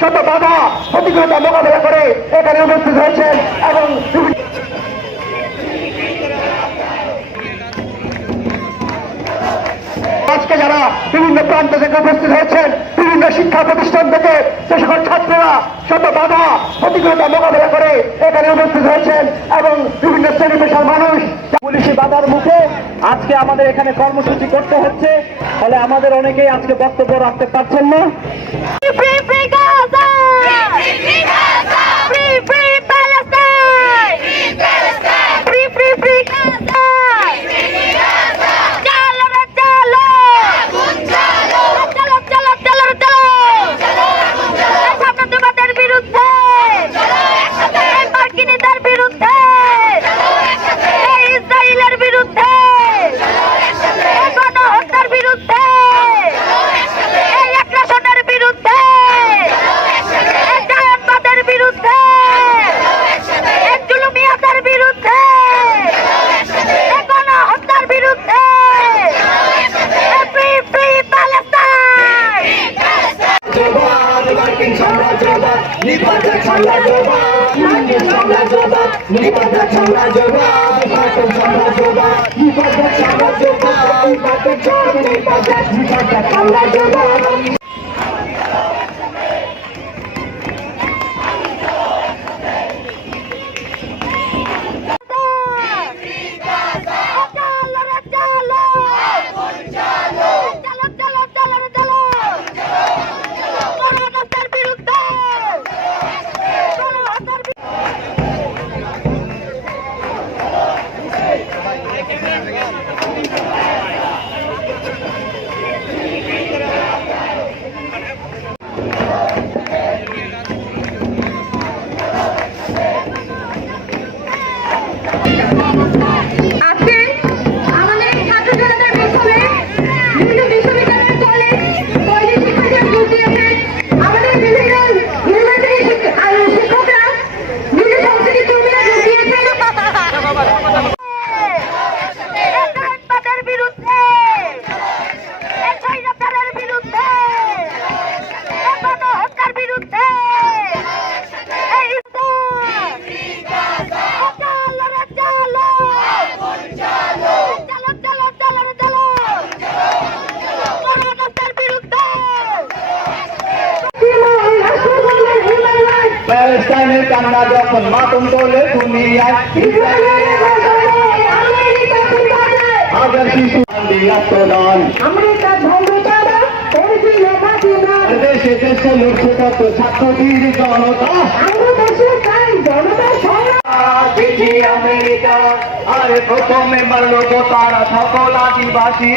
শত বাধা প্রতিকূলতা মোকাবেলা করে এখানে উপস্থিত হয়েছেন এবং আজকে যারা বিভিন্ন প্রান্ত থেকে উপস্থিত হয়েছেন, বিভিন্ন শিক্ষা প্রতিষ্ঠান থেকে যে সকল ছাত্ররা শত বাধা প্রতিকূলতা মোকাবেলা করে এখানে উপস্থিত হয়েছেন এবং বিভিন্ন শ্রেণী পেশার মানুষ পুলিশি বাধার মুখে আজকে আমাদের এখানে কর্মসূচি করতে হচ্ছে। ফলে আমাদের অনেকেই আজকে বক্তব্য রাখতে পারছেন না। প্যালেস্টাইনের কান্না যখন মাতম তোলে দুনিয়ায়, হাজার শিশু আত্মদান, দেশে দেশে লড়ছে কত ছাত্রবীর জনতা, আমেরিকা আরে প্রথমে মারল তারা সকল আদিবাসী।